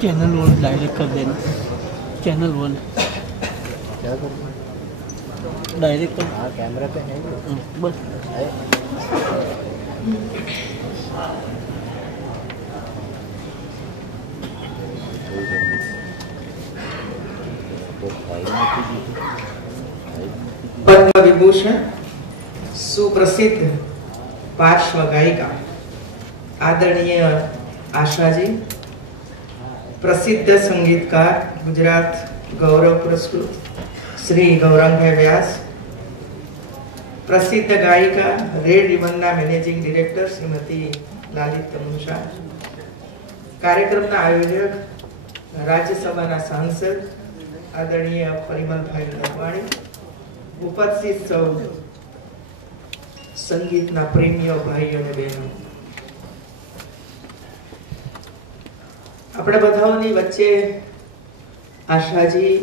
Channel one direct कर देना, channel one क्या करना डायरेक्ट कर। हाँ कैमरा पे है बस है। पद्म विभूषण सुप्रसिद्ध पार्श्व गायिका आदरणीय आशाजी, प्रसिद्ध संगीतकार गुजरात गौरव पुरस्कृत श्री गौरंगभाई व्यास, प्रसिद्ध गायिका रेड रिबनना मैनेजिंग डायरेक्टर श्रीमती लालित तमुशा, कार्यक्रमના આયોજક રાજ્યસભાના સાંસદ આદરણીય પરિમલભાઈ લખવાણી, ઉપસ્થિત સૌ સંગીતના પ્રેમીઓ ભાઈઓ અને બહેનો, આપણે બધાઓની વચ્ચે આશાજી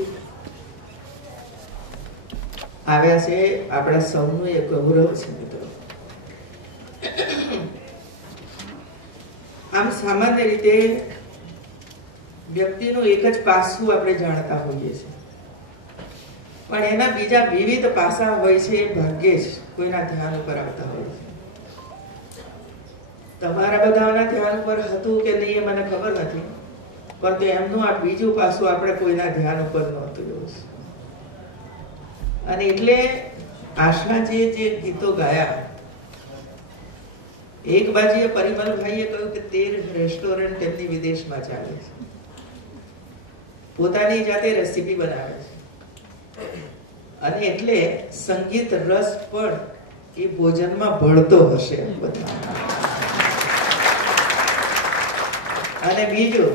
આવ્યા છે, આપણા સૌનું એક ગૌરવ છે મિત્રો. આમ સામાન્ય રીતે વ્યક્તિનું એક જ પાસું આપણે જાણતા હોઈએ છીએ, પણ એના બીજા વિવિધ પાસા હોય છે, એ ભાગ્યે જ કોઈના ધ્યાન ઉપર આવતા હોય છે. તમારા બધાના ધ્યાન ઉપર હતું કે નહીં એ મને ખબર નથી, પરંતુ એમનું આ બીજું પાસું આપણે કોઈના ધ્યાન ઉપર નહોતું એવું છે. અને એટલે આશાજીએ જે ગીતો ગાયા, એક બાજુએ પરિમલભાઈએ કહ્યું કે 13 રેસ્ટોરન્ટ એમની વિદેશમાં ચાલે છે, પોતાની જાતે રેસીપી બનાવે છે, અને એટલે સંગીત રસ પણ એ ભોજનમાં ભળતો હશે બધા. અને બીજું,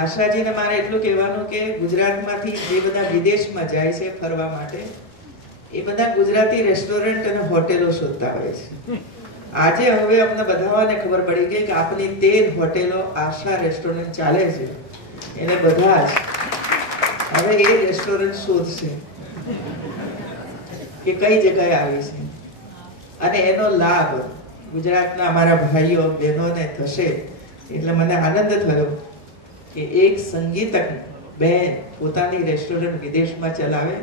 આશાજીને મારે એટલું કહેવાનું કે ગુજરાતમાંથી જે બધા વિદેશમાં જાય છે ફરવા માટે, એ બધા ગુજરાતી રેસ્ટોરન્ટ અને હોટેલો શોધતા હોય છે. આજે હવે અમને બધાને ખબર પડી ગઈ કે આપની 13 હોટેલો આશા રેસ્ટોરન્ટ ચાલે છે, એને બધા જ હવે એ રેસ્ટોરન્ટ શોધશે કે કઈ જગ્યાએ આવી છે, અને એનો લાભ ગુજરાતના અમારા ભાઈઓ બહેનોને થશે. એટલે મને આનંદ થયો કે એક સંગીતક બેન પોતાની રેસ્ટોરન્ટ વિદેશમાં ચલાવે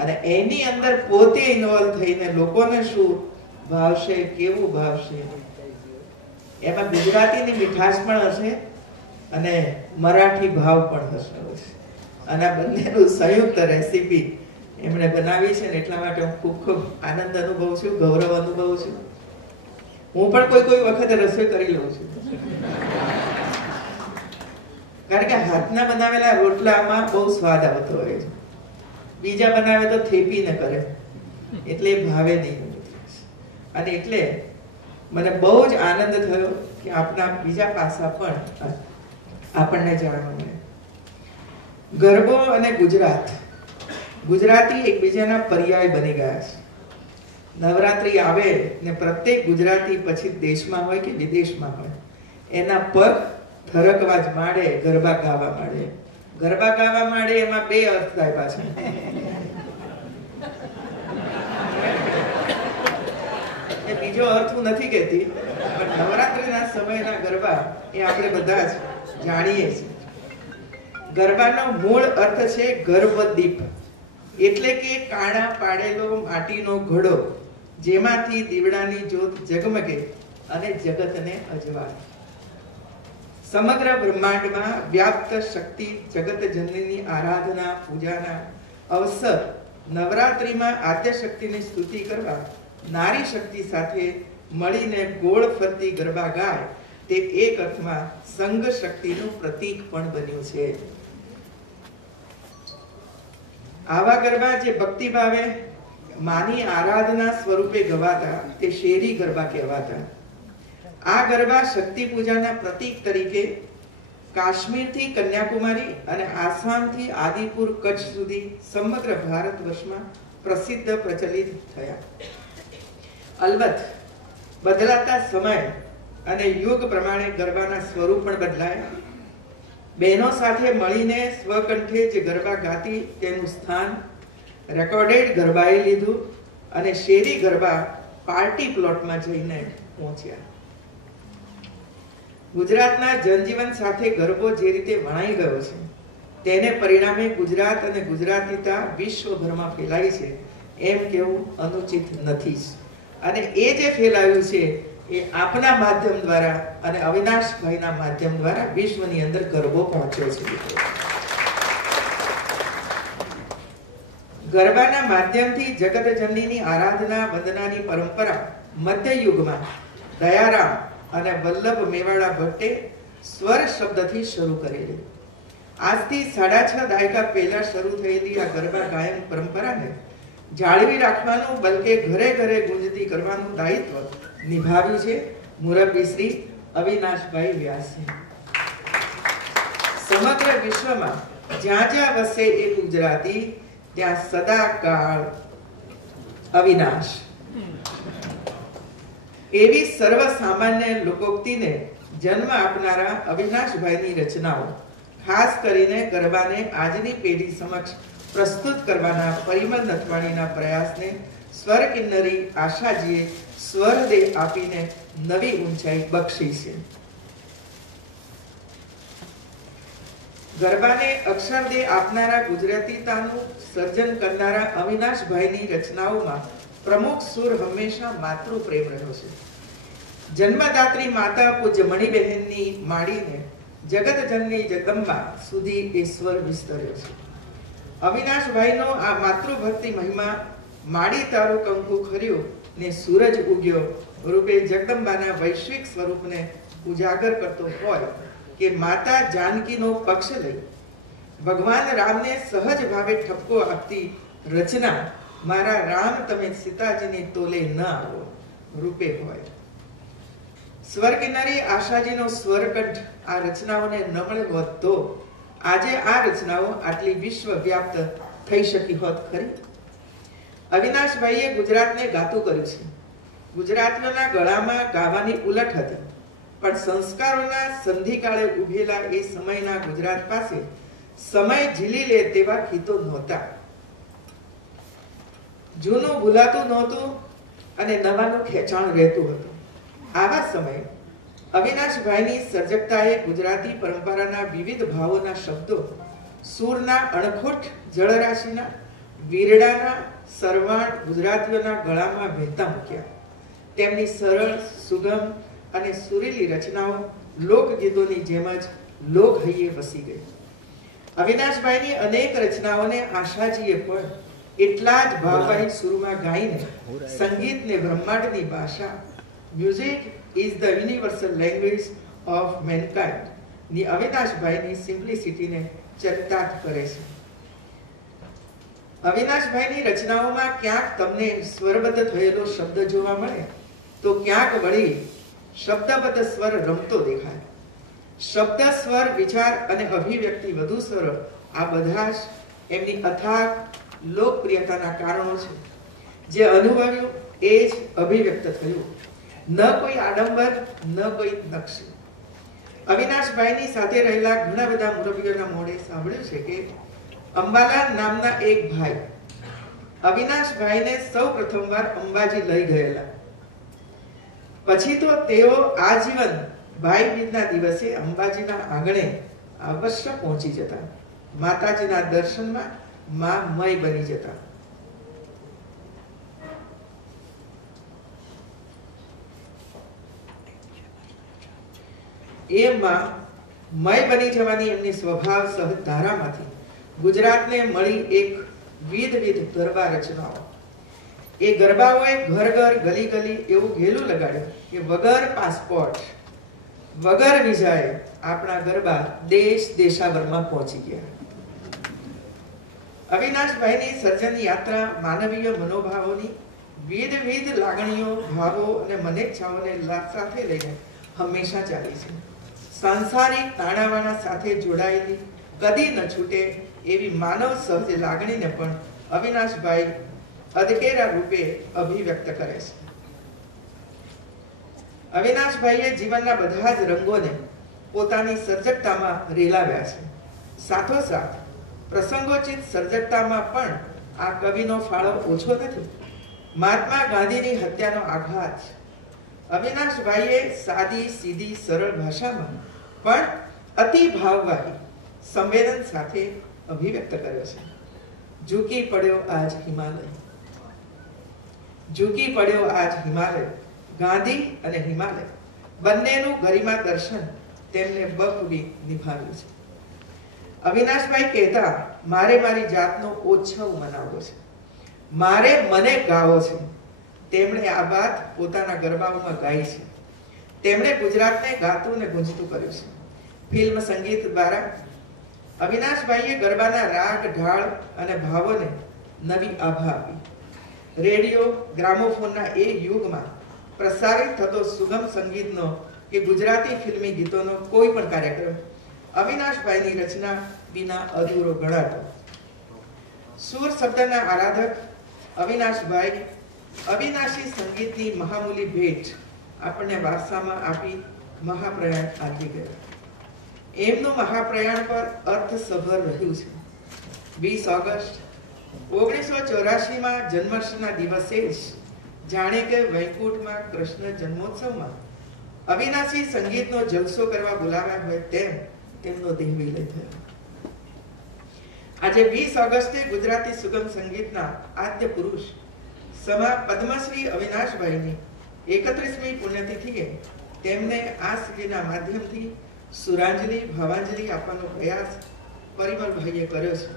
અને એની અંદર પોતે ઇન્વોલ્વ થઈને લોકોને શું ભાવશે, કેવું ભાવશે, એમાં ગુજરાતીની મીઠાશ પણ હશે અને મરાઠી ભાવ પણ હશે, અને આ બંનેનું સંયુક્ત રેસીપી એમણે બનાવી છે ને એટલા માટે હું ખૂબ ખૂબ આનંદ અનુભવું છું, ગૌરવ અનુભવું છું. હું પણ કોઈ વખતે રસોઈ કરી લઉં છું, કારણ કે હાથના બનાવેલા રોટલામાં બહુ સ્વાદ આવતો હોય છે, બીજા બનાવે તો થેપી ન કરે એટલે ભાવે નહીં. અને એટલે મને બહુ જ આનંદ થયો કે આપના બીજા પાસા પણ આપણને જાણવા મળે. ગરબો અને ગુજરાતી એકબીજાના પર્યાય બની ગયા છે. નવરાત્રી આવે ને પ્રત્યેક ગુજરાતી પછી દેશમાં હોય કે વિદેશમાં હોય એના પગ થરકવા જ માંડે, ગરબા ગાવા માંડે. ગરબા ગાવા માંડે એમાં બે અર્થ થાય પાછા. બીજો અર્થ હું નથી કહેતી, પણ નવરાત્રીના સમયના ગરબા એ આપણે બધા જ જાણીએ છીએ. ગરબાનો મૂળ અર્થ છે ગર્ભદીપ, એટલે કે કાણા પાડેલો માટીનો ઘડો જેમાંથી દીવડાની જ્યોત ઝગમગે અને જગતને અજવાળે. સમગ્ર બ્રહ્માંડમાં વ્યાપ્ત શક્તિ જગત જનનીની આરાધના પૂજાના અવસર નવરાત્રીમાં આદ્ય શક્તિની સ્તુતિ કરવા નારી શક્તિ સાથે મળીને ગોળ ફરતી ગરબા ગાય તે એક અર્થમાં સંઘ શક્તિનું પ્રતીક પણ બન્યું છે. આવા ગરબા જે ભક્તિભાવે માની આરાધના સ્વરૂપે ગવાતા તે શેરી ગરબા કહેવાતા. આ ગરબા શક્તિ પૂજાના પ્રતીક તરીકે કાશ્મીરથી કન્યાકુમારી અને આસામથી આદિપુર કચ્છ સુધી સમગ્ર ભારત વર્ષમાં પ્રસિદ્ધ પ્રચલિત થયા. અલબત્ત બદલાતા સમય અને યુગ પ્રમાણે ગરબાના સ્વરૂપ પણ બદલાયા. બહેનો સાથે મળીને સ્વકંઠે જે ગરબા ગાતી તેનું સ્થાન રેકોર્ડેડ ગરબાએ લીધું અને શેરી ગરબા પાર્ટી પ્લોટમાં જઈને પહોંચ્યા. ગુજરાતના જનજીવન સાથે ગરબો જે રીતે વણાઈ ગયો છે તેને પરિણામે ગુજરાત અને ગુજરાતીતા વિશ્વભરમાં ફેલાઈ છે એમ કેવું અનુચિત નથી. અને એ જે ફેલાયું છે એ આપના માધ્યમ દ્વારા અને અવિનાશભાઈના માધ્યમ દ્વારા વિશ્વની અંદર ગરબો પહોંચ્યો છે. ગરબાના માધ્યમથી જગતજનનીની આરાધના વંદનાની પરંપરા મધ્યયુગમાં દયારામ અને વલ્લભ મેવાડા ભટ્ટે સ્વર શબ્દથી શરૂ કરેલી. આજથી 6.5 દાયકા પહેલા શરૂ થયેલી આ ગરબા ગાયન પરંપરાને જાળવી રાખવાનું બલકે ઘરે ઘરે ગુંજતી કરવાનું દાયિત્વ નિભાવ્યું છે મુરબ્બી શ્રી અવિનાશભાઈ વ્યાસે. સમગ્ર વિશ્વમાં જ્યાં જ્યાં વસે એ ગુજરાતી ત્યાં સદાકાળ અવિનાશ. એવી સર્વસામાન્ય લોકોક્તિને જન્મ આપનારા અવિનાશભાઈની રચનાઓ ખાસ કરીને ગરબાને આજની પેઢી સમક્ષ પ્રસ્તુત કરવાના પરિમલ નથવાણીના પ્રયાસને સ્વર કિન્નરી આશાજીએ સ્વરદેહ આપીને નવી ઊંચાઈ બક્ષી છે. ગરબાને અક્ષરદેહ આપનારા ગુજરાતીતાનું સર્જન કરનારા અવિનાશભાઈની રચનાઓમાં પ્રમુખ સુર હંમેશા માતૃપ્રેમ રહ્યો છે. જન્મદાત્રી માતા પૂજ્ય મણિબહેનની માડીને જગતજનની જગદંબા સુધી એ સ્વર વિસ્તર્યો છે. અવિનાશભાઈનો આ માતૃભક્તિ મહિમા માડી તારું કંકુ ખર્યું ને સૂરજ ઉગ્યો રૂપે જગદંબાના વૈશ્વિક સ્વરૂપને ઉજાગર કરતો હોય કે માતા જાનકીનો પક્ષ લઈ ભગવાન રામને સહજ ભાવે ઠપકો આપતી રચના મારા રામ તમે સીતાજીની તોલે ન આવો રૂપે હોય. સ્વર કિન્નરી આશાજીનો સ્વરકંઠ આ રચનાઓને ન મળે હોત તો આજે આ રચનાઓ આટલી વિશ્વવ્યાપ્ત થઈ શકી હોત ખરી. અવિનાશભાઈએ ગુજરાતને ગાતું કર્યું છે. ગુજરાતીઓના ગળામાં ગાવાની ઉલટ હતી, પણ સંસ્કારોના સંધિકાળે ઉભેલા એ સમયના ગુજરાત પાસે સમય ઝીલી લે તેવા ગીતો નહોતા. જૂનું ભૂલાતું નહોતું અને નવાનું ખેંચાણ રહેતું હતું. આવા સમયે અવિનાશભાઈની સર્જકતાએ ગુજરાતી પરંપરાના વિવિધ ભાવોના શબ્દો સૂરના અણખોટ જળરાશિના વીરડાના સરવાણ ગુજરાતીઓના ગળામાં વહેતા મૂક્યા. તેમની સરળ સુગમ અને સુરીલી રચનાઓ લોકગીતોની જેમ જ લોકહૈયે વસી ગઈ. અવિનાશભાઈની અનેક રચનાઓને આશાજીએ પણ એટલા જ ભાવવાહી સુરમાં ગાઈને સંગીતને બ્રહ્માંડની ભાષા music is the universal language of mankind ની અવિનાશભાઈની સિમ્પ્લિસિટીને ચરિતાર્થ કરે છે. અવિનાશભાઈની રચનાઓમાં ક્યાંક તમને સ્વરબદ્ધ થયેલો શબ્દ જોવા મળે તો ક્યાંક વળી શબ્દબદ્ધ સ્વર રમતો દેખાય. શબ્દ સ્વર વિચાર અને અભિવ્યક્તિ વધુ સરળ આ બધા જ એમની અથાગ લોકપ્રિયતાના કારણો છે. જે અનુભવ્યું એ જ અભિવ્યક્ત થયું. ન કોઈ આડંબર ન કોઈ નકશી. અવિનાશભાઈની સાથે રહેલા ઘણા બધા મુરબ્બીઓના મોઢે સાંભળ્યું છે કે અંબાલાલ નામના એક ભાઈ અવિનાશભાઈને સૌ પ્રથમવાર અંબાજી લઈ ગયેલા. પછી તો તેઓ આજીવન ભાઈ બીજના દિવસે અંબાજીના આંગણે અવશ્ય પહોંચી જતા. માતાજીના દર્શનમાં માં મય બની જતા. એમાં મય બની જવાની એમની સ્વભાવ સહજ ધારામાંથી ગુજરાતને મળી એક વિધ ગરબા રચનાઓ. એ ગરબાઓએ ઘર ઘર ગલી ગલી એવું ઘેલું લગાડ્યું કે વગર પાસપોર્ટ વગર વિઝાએ આપણા ગરબા દેશ દેશાવરમાં પહોંચી ગયા. અવિનાશભાઈની સર્જન યાત્રા માનવીય મનોભાવોની વિવિધ લાગણીઓ ભાવો અને મનેચ્છાઓને સાથે લઈને હંમેશા ચાલી છે. સાંસારિક તાણાવાણા સાથે જોડાયેલી કદી ન છૂટે એવી માનવ સહજ લાગણીને પણ અવિનાશભાઈ અધકેરા રૂપે અભિવ્યક્ત કરે છે. અવિનાશભાઈએ જીવનના બધા જ રંગોને પોતાની સર્જકતામાં રેલાવ્યા છે. સાથોસાથ પ્રસંગોચિત સર્જકતામાં પણ આ કવિનો ફાળો ઓછો નથી. મહાત્મા ગાંધીની હત્યાનો આઘાત, અવિનાશભાઈએ સાદી સીધી સરળ ભાષામાં પણ અતિ ભાવવાહી સંવેદન સાથે અભિવ્યક્ત કર્યો છે. ઝૂકી પડ્યો આજ હિમાલય, ઝૂકી પડ્યો આજ હિમાલય. ગાંધી અને હિમાલય બંનેનું ગરિમા દર્શન તેમને બખૂબી નિભાવ્યું છે. અવિનાશભાઈ કહેતા, મારે મારી જાતનો ઓછવ મનાવવો છે, મારે મને ગાવો છે. તેમણે આ વાત પોતાના ગરબાઓમાં ગાઈ છે. તેમણે ગુજરાતને ગાતું ને ગુંજતું કર્યું છે. ફિલ્મ સંગીત દ્વારા અવિનાશભાઈએ ગરબાના રાગ ઢાળ અને ભાવોને નવી આભા આપી. રેડિયો ગ્રામોફોનના એ યુગમાં પ્રસારિત થતો સુગમ સંગીતનો કે ગુજરાતી ફિલ્મી ગીતોનો કોઈ પણ કાર્યક્રમ અવિનાશભાઈની રચના વિના અધૂરો ગણાતો. સુર શબ્દના આરાધક અવિનાશભાઈ અવિનાશી સંગીતની મહામૂલી ભેટ આપણને વારસામાં આપી મહાપ્રયાણ આદરી ગયા. એમનું મહાપ્રયાણ પર અર્થસભર રહ્યું છે. 20 ઓગસ્ટ 1984માં જન્મર્ષના દિવસે જ જાણે કે વૈકુંઠમાં કૃષ્ણ જન્મોત્સવમાં અવિનાશી સંગીતનો જલસો કરવા બોલાવ્યા હોય તેમ તેમનો દેહ વિલય થયો. આજે 20 ઓગસ્ટે ગુજરાતી સુગમ સંગીતના આદ્ય પુરુષ સમા પદ્મશ્રી અવિનાશભાઈની 31મી પુણ્યતિથિએ તેમને આ સીડીના માધ્યમથી સુરાંજલિ ભાવાંજલિ આપવાનો પ્રયાસ પરિમલભાઈએ કર્યો છે.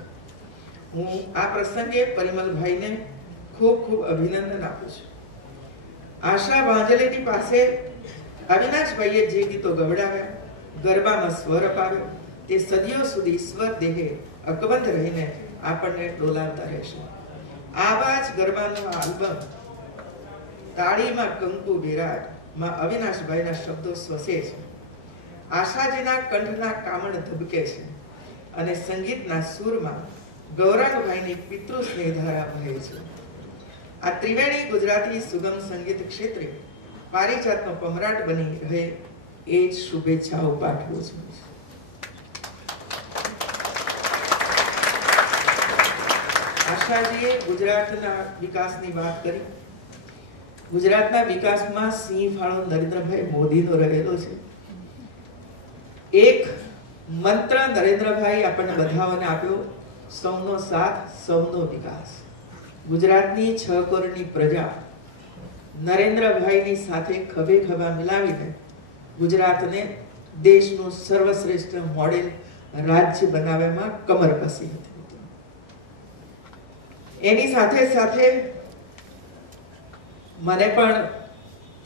હું આ પ્રસંગે પરિમલભાઈને ખૂબ ખૂબ અભિનંદન આપું છું. આશા ભાંજલેની પાસે અવિનાશભાઈએ જે ગીતો ગવડાવ્યા, ગરબામાં સ્વર અપાવ્યો, તે સદીઓ સુધી સ્વર દેહે અકબંધ રહીને આપણને ડોલાવતા રહેશે. આવા જ ગરબાનો આલ્બમ તાળીમાં કંકુ વિરાટ માં અવિનાશભાઈના શબ્દો સ્વસે છે. આશાજીના કંઠના કામણ ધબકે છે અને સંગીતના સૂરમાં ગૌરાંગભાઈની પિતૃ સ્નેહધારા વહે છે. આ ત્રિવેણી ગુજરાતી સુગમ સંગીત ક્ષેત્રે પારિજાતનો પમરાટ બની રહે એ જ શુભેચ્છાઓ પાઠવું છું. આશાજીએ ગુજરાતના વિકાસની વાત કરી. ગુજરાતના વિકાસમાં સિંહ ફાળો નરેન્દ્રભાઈ મોદીનો રહેલો છે. એક મંત્ર નરેન્દ્રભાઈ આપણને બધાઓને આપ્યો, સૌનો સાથ સૌનો વિકાસ. ગુજરાતની 6 કરોડની પ્રજા નરેન્દ્રભાઈની સાથે ખભે ખભા મિલાવીને ગુજરાતને દેશનું સર્વશ્રેષ્ઠ મોડેલ રાજ્ય બનાવવામાં કમર કસી હતી. એની સાથે સાથે મને પણ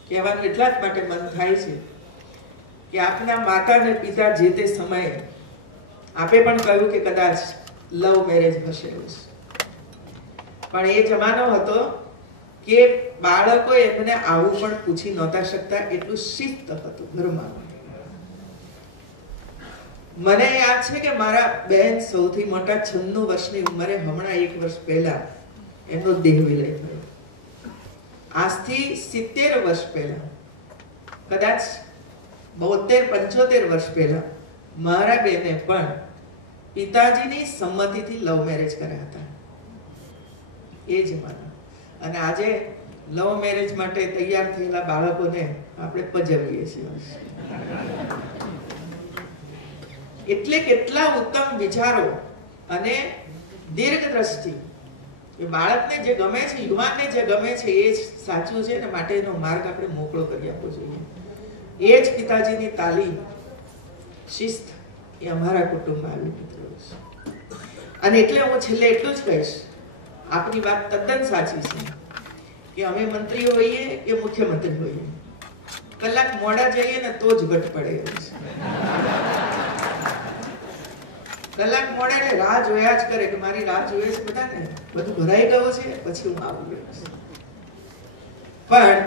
કહેવાનું એટલા જ માટે મન થાય છે કે આપના માતા અને પિતા જે તે સમયે આપે પણ કહ્યું કે કદાચ લવ મેરેજ હશે, પણ એ જમાનો હતો કે બાળકો એમને આવું પણ પૂછી નહોતા શકતા, એટલું શિસ્ત હતું ઘરમાં. મને યાદ છે કે મારા બેન સૌથી મોટા 96 વર્ષની ઉંમરે હમણાં 1 વર્ષ પહેલા એમનો દેહ વિલય થયો. આજથી 70 વર્ષ પહેલા, કદાચ 72-75 વર્ષ પહેલા મારા બેને પણ પિતાજીની સંમતિથી લવ મેરેજ કર્યા હતા એ જમાના. અને આજે લવ મેરેજ માટે તૈયાર થયેલા બાળકોને આપણે પજવીએ છીએ. એટલે કેટલા ઉત્તમ વિચારો અને દીર્ઘ દ્રષ્ટિ. બાળકને જે ગમે છે, યુવાનને જે ગમે છે એ જ સાચું છે ને માટે એનો માર્ગ આપણે મોકળો કરી આપવો જોઈએ. એ જ પિતાજીની તાલીમ, શિસ્ત એ અમારા કુટુંબમાં આવી નીકળ્યો છે. અને એટલે હું છેલ્લે એટલું જ કહીશ, આપની વાત તદ્દન સાચી છે કે અમે મંત્રી હોઈએ કે મુખ્યમંત્રી હોઈએ, કલાક મોડા જઈએ ને તો જ ઘટ પડે એવું છે. કલાક મોડે ને રાહ જોયા જ કરે કે મારી રાહ જોવે છે બધાને, બધું ભરાઈ ગયું છે પછી હું આવું. પણ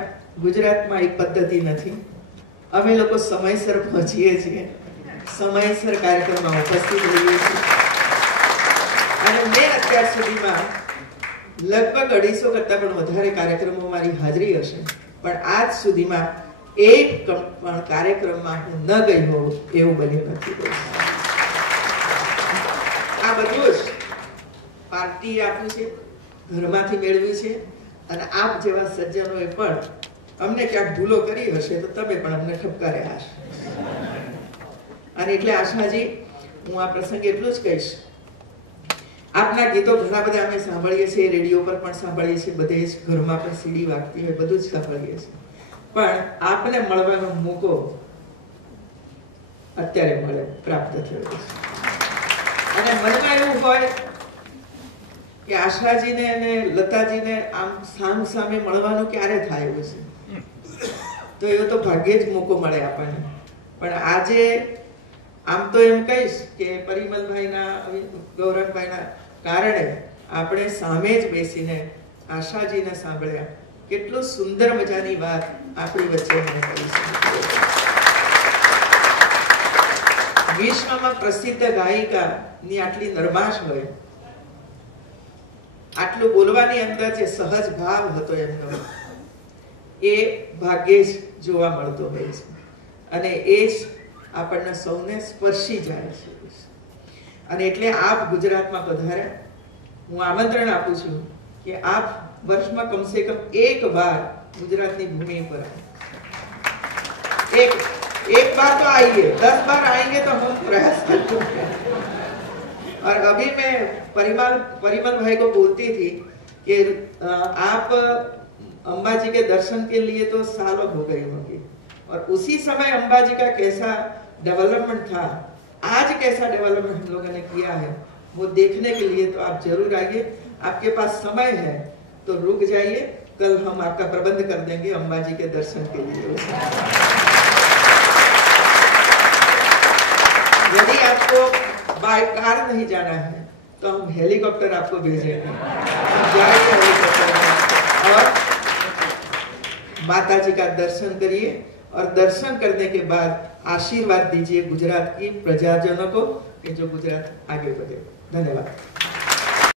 ગુજરાતમાં એક પદ્ધતિ નથી. અમે લોકો સમયસર પહોંચીએ છીએ, સમયસર કાર્યક્રમમાં ઉપસ્થિત રહીએ છીએ. અને મેં અત્યાર સુધીમાં લગભગ 250 કરતા પણ વધારે કાર્યક્રમો મારી હાજરી હશે, પણ આજ સુધીમાં એક પણ કાર્યક્રમમાં હું ન ગઈ હોઉં એવું બન્યું નથી. આ બધું જ પાર્ટી આપ્યું છે, ઘરમાંથી મેળવ્યું છે. અને આપ જેવા સજ્જનોએ પણ અમને ક્યાંક ભૂલો કરી હશે તો તમે પણ અમને ઠપકાર્યા હશે. અને એટલે આશાજી, હું આ પ્રસંગે એટલું જ કહીશ, આપના ગીતો ઘણા બધા અમે સાંભળીએ છીએ, રેડિયો પર પણ સાંભળીએ છીએ, બધે જ ઘરમાં પણ સીડી વાગતી હોય, બધું જ સાંભળીએ છીએ, પણ આપને મળવાનો મોકો અત્યારે પ્રાપ્ત થયો છે. અને મનમાં એવું હોય કે આશાજીને અને લતાજીને આમ સામ સામે મળવાનું ક્યારે થાય એવું છે, તો એવો તો ભાગ્યે જ મોકો મળે આપણને. પણ આજે આમ તો એમ કહીશ કે પરિમલભાઈના, ગૌરંગભાઈના કારણે આપણે સામે જ બેસીને આશાજીને સાંભળ્યા. કેટલું સુંદર મજાની વાત આપણી વચ્ચે કરી છે. વિશ્વમાં પ્રસિદ્ધ ગાયિકાની આટલી નરમાશ હોય, આટલું બોલવાની અંદર જે સહજ ભાવ હતો એમનો, એ ભાગ્યે જ જોવા મળતો હોય છે. અને એ જ આપણને સૌને સ્પર્શી જાય છે. અને એટલે આપ ગુજરાતમાં પધાર્યા. હું આમંત્રણ આપું છું કે આપ વર્ષમાં કમસે કમ એક વાર ગુજરાતની ભૂમિ પર एक बार तो आइए, 10 बार आएंगे तो हम प्रयास करेंगे. और अभी मैं परिमल भाई को बोलती थी कि आप अंबाजी के दर्शन के लिए तो सालों हो गई होगी, और उसी समय अंबाजी का कैसा डेवलपमेंट था, आज कैसा डेवलपमेंट हम लोगों ने किया है, वो देखने के लिए तो आप जरूर आइए. आपके पास समय है तो रुक जाइए, कल हम आपका प्रबंध कर देंगे अंबाजी के दर्शन के लिए. यदि आपको बाय कार नहीं जाना है तो हम हेलीकॉप्टर आपको भेजेंगे. जाइए हेलीकॉप्टर में और माता जी का दर्शन करिए, और दर्शन करने के बाद आशीर्वाद दीजिए गुजरात की प्रजाजनों को कि जो गुजरात आगे बढ़े. धन्यवाद.